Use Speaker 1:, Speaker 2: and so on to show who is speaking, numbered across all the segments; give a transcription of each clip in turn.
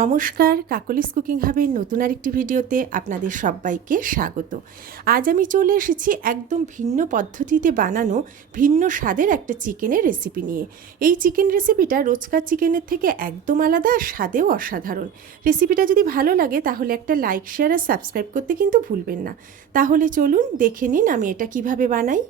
Speaker 1: নমস্কার, কাকলিস কুকিং হাবের নতুন আরেকটি ভিডিওতে আপনাদের সবাইকে স্বাগত। আজ আমি চলে এসেছি একদম ভিন্ন পদ্ধতিতে বানানো ভিন্ন স্বাদের একটা চিকেনের রেসিপি নিয়ে। এই চিকেন রেসিপিটা রোজকার চিকেনের থেকে একদম আলাদা আর স্বাদেও অসাধারণ। রেসিপিটা যদি ভালো লাগে তাহলে একটা লাইক, শেয়ার আর সাবস্ক্রাইব করতে কিন্তু ভুলবেন না। তাহলে চলুন দেখে নিন আমি এটা কীভাবে বানাই।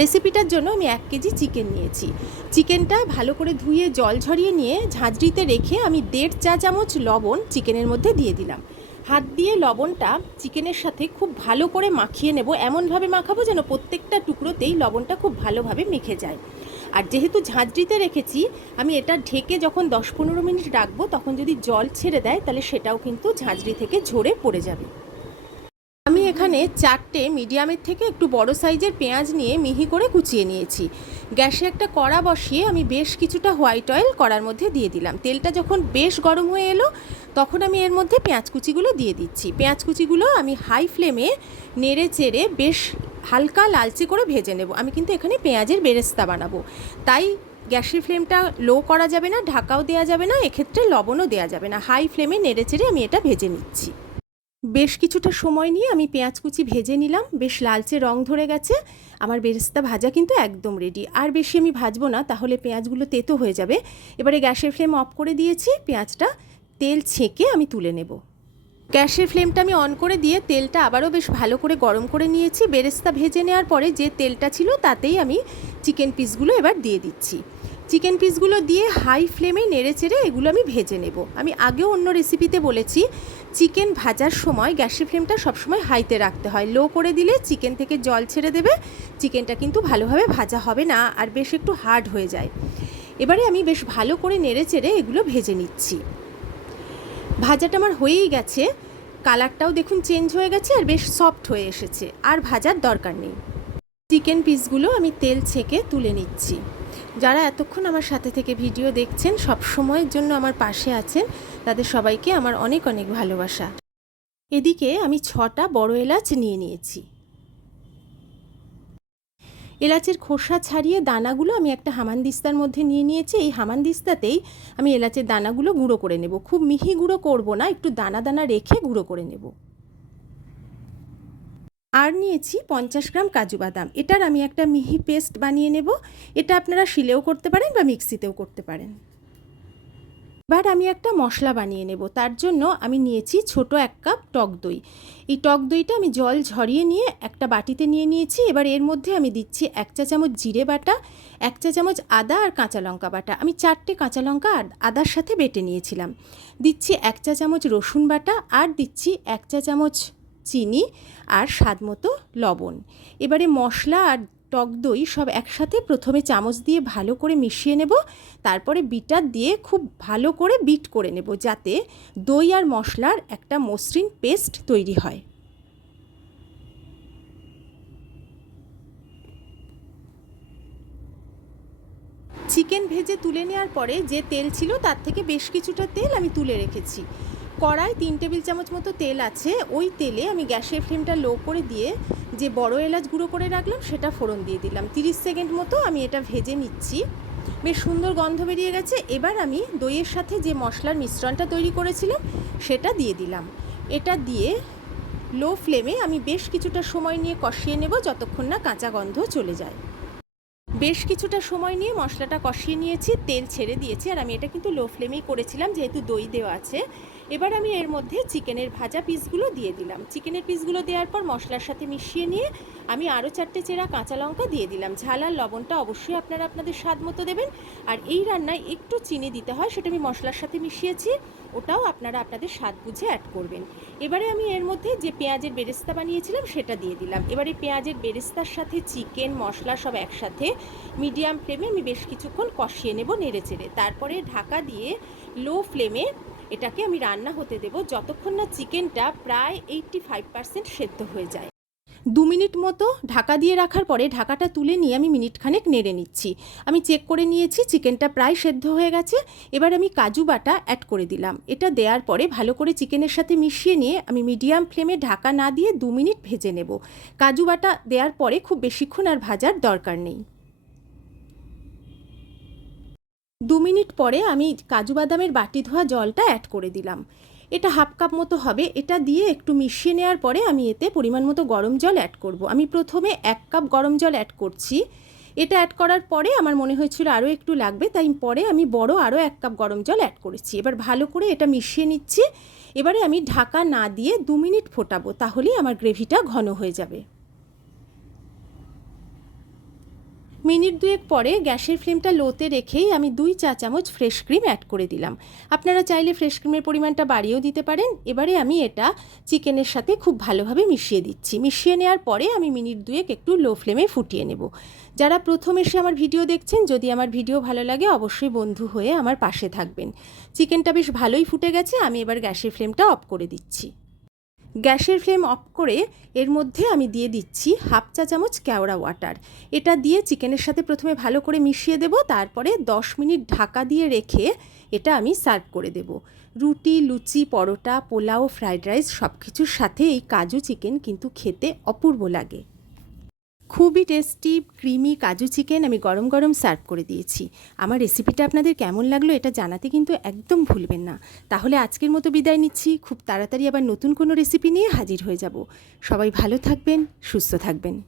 Speaker 1: রেসিপিটার জন্য আমি এক কেজি চিকেন নিয়েছি। চিকেনটা ভালো করে ধুয়ে জল ঝরিয়ে নিয়ে ঝাঁঝরিতে রেখে আমি দেড় চা চামচ লবণ চিকেনের মধ্যে দিয়ে দিলাম। হাত দিয়ে লবণটা চিকেনের সাথে খুব ভালো করে মাখিয়ে নেব। এমনভাবে মাখাবো যেন প্রত্যেকটা টুকরোতেই লবণটা খুব ভালোভাবে মেখে যায়। আর যেহেতু ঝাঁঝরিতে রেখেছি, আমি এটা ঢেকে যখন দশ পনেরো মিনিট রাখব, তখন যদি জল ছেড়ে দেয়, তাহলে সেটাও কিন্তু ঝাঁঝরি থেকে ঝরে পড়ে যাবে। আমি এখানে চারটে মিডিয়ামের থেকে একটু বড় সাইজের পেঁয়াজ নিয়ে মিহি করে কুচিয়ে নিয়েছি। গ্যাসে একটা কড়া বসিয়ে আমি বেশ কিছুটা হোয়াইট অয়েল কড়ার মধ্যে দিয়ে দিলাম। তেলটা যখন বেশ গরম হয়ে এলো, তখন আমি এর মধ্যে পেঁয়াজ কুচিগুলো দিয়ে দিচ্ছি। পেঁয়াজ কুচিগুলো আমি হাই ফ্লেমে নেড়ে চেড়ে বেশ হালকা লালচে করে ভেজে নেব। আমি কিন্তু এখানে পেঁয়াজের বেরেস্তা বানাবো। তাই গ্যাসের ফ্লেমটা লো করা যাবে না, ঢাকাও দেওয়া যাবে না, এক্ষেত্রে লবণও দেওয়া যাবে না। হাই ফ্লেমে নেড়ে চেড়ে আমি এটা ভেজে নিচ্ছি। বেশ কিছুটা সময় নিয়ে আমি পেঁয়াজ কুচি ভেজে নিলাম। বেশ লালচে রং ধরে গেছে। আমার বেরেস্তা ভাজা কিন্তু একদম রেডি আর বেশি আমি ভাজবো না, তাহলে পেঁয়াজগুলো তেতো হয়ে যাবে। এবারে গ্যাসের ফ্লেম অফ করে দিয়েছি। পেঁয়াজটা তেল ছেঁকে আমি তুলে নেব। গ্যাসের ফ্লেমটা আমি অন করে দিয়ে তেলটা আবারও বেশ ভালো করে গরম করে নিয়েছি। বেরেস্তা ভেজে নেওয়ার পরে যে তেলটা ছিল, তাতেই আমি চিকেন পিসগুলো এবার দিয়ে দিচ্ছি। চিকেন পিসগুলো দিয়ে হাই ফ্লেমে নেড়ে চেড়ে এগুলো আমি ভেজে নেব। আমি আগেও অন্য রেসিপিতে বলেছি চিকেন ভাজার সময় গ্যাসের ফ্লেমটা সবসময় হাইতে রাখতে হয়। লো করে দিলে চিকেন থেকে জল ছেড়ে দেবে চিকেনটা কিন্তু ভালোভাবে ভাজা হবে না আর বেশ একটু হার্ড হয়ে যায়। এবারে আমি বেশ ভালো করে নেড়ে চেড়ে এগুলো ভেজে নিচ্ছি। ভাজাটা আমার হয়েই গেছে কালারটাও দেখুন চেঞ্জ হয়ে গেছে আর বেশ সফট হয়ে এসেছে, আর ভাজার দরকার নেই। চিকেন পিসগুলো আমি তেল ছেঁকে তুলে নিচ্ছি। যারা এতক্ষণ আমার সাথে থেকে ভিডিও দেখছেন, সব সময়ের জন্য আমার পাশে আছেন। তাদের সবাইকে আমার অনেক অনেক ভালোবাসা। এদিকে আমি ছটা বড় এলাচ নিয়ে নিয়েছি। এলাচের খোসা ছাড়িয়ে দানাগুলো আমি একটা হামানদিস্তার মধ্যে নিয়ে নিয়েছি। এই হামানদিস্তাতেই আমি এলাচের দানাগুলো গুঁড়ো করে নেব। খুব মিহি গুঁড়ো করব না, একটু দানা দানা রেখে গুঁড়ো করে নেব। আর নিয়েছি পঞ্চাশ গ্রাম কাজু বাদাম। এটার আমি একটা মিহি পেস্ট বানিয়ে নেব। এটা আপনারা শিলেও করতে পারেন বা মিক্সিতেও করতে পারেন। এবার আমি একটা মশলা বানিয়ে নেব। তার জন্য আমি নিয়েছি ছোট এক কাপ টক দই। এই টক দইটা আমি জল ঝরিয়ে নিয়ে একটা বাটিতে নিয়ে নিয়েছি। এবার এর মধ্যে আমি দিচ্ছি এক চা চামচ জিরে বাটা, এক চা চামচ আদা আর কাঁচা লঙ্কা বাটা। আমি চারটে কাঁচা লঙ্কা আর আদার সাথে বেটে নিয়েছিলাম। দিচ্ছি এক চা চামচ রসুন বাটা আর দিচ্ছি এক চা চামচ চিনি আর স্বাদ মতো লবণ। এবারে মশলা আর টক দই সব একসাথে প্রথমে চামচ দিয়ে ভালো করে মিশিয়ে নেব, তারপরে বিটার দিয়ে খুব ভালো করে বিট করে নেব যাতে দই আর মশলার একটা মসৃণ পেস্ট তৈরি হয়। চিকেন ভেজে তুলে নেওয়ার পরে যে তেল ছিল তার থেকে বেশ কিছুটা তেল আমি তুলে রেখেছি। কড়ায় তিন টেবিল চামচ মতো তেল আছে। ওই তেলে আমি গ্যাসের ফ্লেমটা লো করে দিয়ে যে বড় এলাচ গুঁড়ো করে রাখলাম, সেটা ফোড়ন দিয়ে দিলাম। তিরিশ সেকেন্ড মতো আমি এটা ভেজে নিচ্ছি। বেশ সুন্দর গন্ধ বেরিয়ে গেছে। এবার আমি দইয়ের সাথে যে মশলার মিশ্রণটা তৈরি করেছিলাম, সেটা দিয়ে দিলাম। এটা দিয়ে লো ফ্লেমে আমি বেশ কিছুটা সময় নিয়ে কষিয়ে নেব যতক্ষণ না কাঁচা গন্ধ চলে যায়। বেশ কিছুটা সময় নিয়ে মশলাটা কষিয়ে নিয়েছি, তেল ছেড়ে দিয়েছি। আর আমি এটা কিন্তু লো ফ্লেমেই করেছিলাম, যেহেতু দই দেওয়া আছে। এবার আমি এর মধ্যে চিকেনের ভাজা পিসগুলো দিয়ে দিলাম। চিকেনের পিসগুলো দেওয়ার পর মশলার সাথে মিশিয়ে নিয়ে আমি আরও চারটে চেরা কাঁচা লঙ্কা দিয়ে দিলাম। ঝাল আর লবণটা অবশ্যই আপনারা আপনাদের স্বাদ মতো দেবেন। আর এই রান্নায় একটু চিনি দিতে হয়, সেটা আমি মশলার সাথে মিশিয়েছি, ওটাও আপনারা আপনাদের স্বাদ বুঝে অ্যাড করবেন। এবারে আমি এর মধ্যে যে পেঁয়াজের বেরেস্তা বানিয়েছিলাম, সেটা দিয়ে দিলাম। এবারে পেঁয়াজের বেরেস্তার সাথে চিকেন, মশলা সব একসাথে মিডিয়াম ফ্লেমে আমি বেশ কিছুক্ষণ কষিয়ে নেব নেড়ে চেড়ে তারপরে ঢাকা দিয়ে লো ফ্লেমে এটাকে আমি রান্না হতে দেব যতক্ষণ না চিকেনটা প্রায় এইটটি ফাইভ পার্সেন্ট সেদ্ধ হয়ে যায়। দু মিনিট মতো ঢাকা দিয়ে রাখার পরে ঢাকাটা তুলে নিয়ে আমি মিনিট খানেক নেড়ে নিচ্ছি। আমি চেক করে নিয়েছি চিকেনটা প্রায় সেদ্ধ হয়ে গেছে। এবার আমি কাজু বাটা অ্যাড করে দিলাম। এটা দেওয়ার পরে ভালো করে চিকেনের সাথে মিশিয়ে নিয়ে আমি মিডিয়াম ফ্লেমে ঢাকা না দিয়ে দু মিনিট ভেজে নেব। কাজু বাটা দেওয়ার পরে খুব বেশিক্ষণ আর ভাজার দরকার নেই। দু মিনিট পরে আমি কাজু বাদামের বাটি ধোয়া জলটা অ্যাড করে দিলাম। এটা হাফ কাপ মতো হবে। এটা দিয়ে একটু মিশিয়ে নেওয়ার পরে আমি এতে পরিমাণ মতো গরম জল অ্যাড করব। আমি প্রথমে এক কাপ গরম জল অ্যাড করছি। এটা অ্যাড করার পরে আমার মনে হয়েছিল আরও একটু লাগবে, তাই পরে আমি বড় আরও এক কাপ গরম জল অ্যাড করেছি। এবার ভালো করে এটা মিশিয়ে নিচ্ছি। এবারে আমি ঢাকা না দিয়ে দু মিনিট ফোটাবো, তাহলেই আমার গ্রেভিটা ঘন হয়ে যাবে। মিনিট দুয়েক পরে গ্যাসের ফ্লেমটা লোতে রেখেই আমি দুই চা চামচ ফ্রেশ ক্রিম অ্যাড করে দিলাম। আপনারা চাইলে ফ্রেশ ক্রিমের পরিমাণটা বাড়িয়েও দিতে পারেন। এবারে আমি এটা চিকেনের সাথে খুব ভালোভাবে মিশিয়ে দিচ্ছি। মিশিয়ে নেওয়ার পরে আমি মিনিট দুয়েক একটু লো ফ্লেমে ফুটিয়ে নেব। যারা প্রথম এসে আমার ভিডিও দেখছেন, যদি আমার ভিডিও ভালো লাগে, অবশ্যই বন্ধু হয়ে আমার পাশে থাকবেন। চিকেনটা বেশ ভালোই ফুটে গেছে, আমি এবার গ্যাসের ফ্লেমটা অফ করে দিচ্ছি। গ্যাসের ফ্লেম অফ করে এর মধ্যে আমি দিয়ে দিচ্ছি হাফ চা চামচ কেওড়া ওয়াটার। এটা দিয়ে চিকেনের সাথে প্রথমে ভালো করে মিশিয়ে দেব, তারপরে দশ মিনিট ঢাকা দিয়ে রেখে এটা আমি সার্ভ করে দেব। রুটি, লুচি, পরোটা, পোলাও, ফ্রাইড রাইস সব কিছুর সাথে এই কাজু চিকেন কিন্তু খেতে অপূর্ব লাগে। খুবই টেস্টি ক্রিমি কাজু চিকেন আমি গরম গরম সার্ভ করে দিয়েছি। আমার রেসিপিটা আপনাদের কেমন লাগল এটা জানাতে কিন্তু একদম ভুলবেন না। তাহলে আজকের মতো বিদায় নিচ্ছি। খুব তাড়াতাড়ি আবার নতুন কোনো রেসিপি নিয়ে হাজির হয়ে যাব। সবাই ভালো থাকবেন, সুস্থ থাকবেন।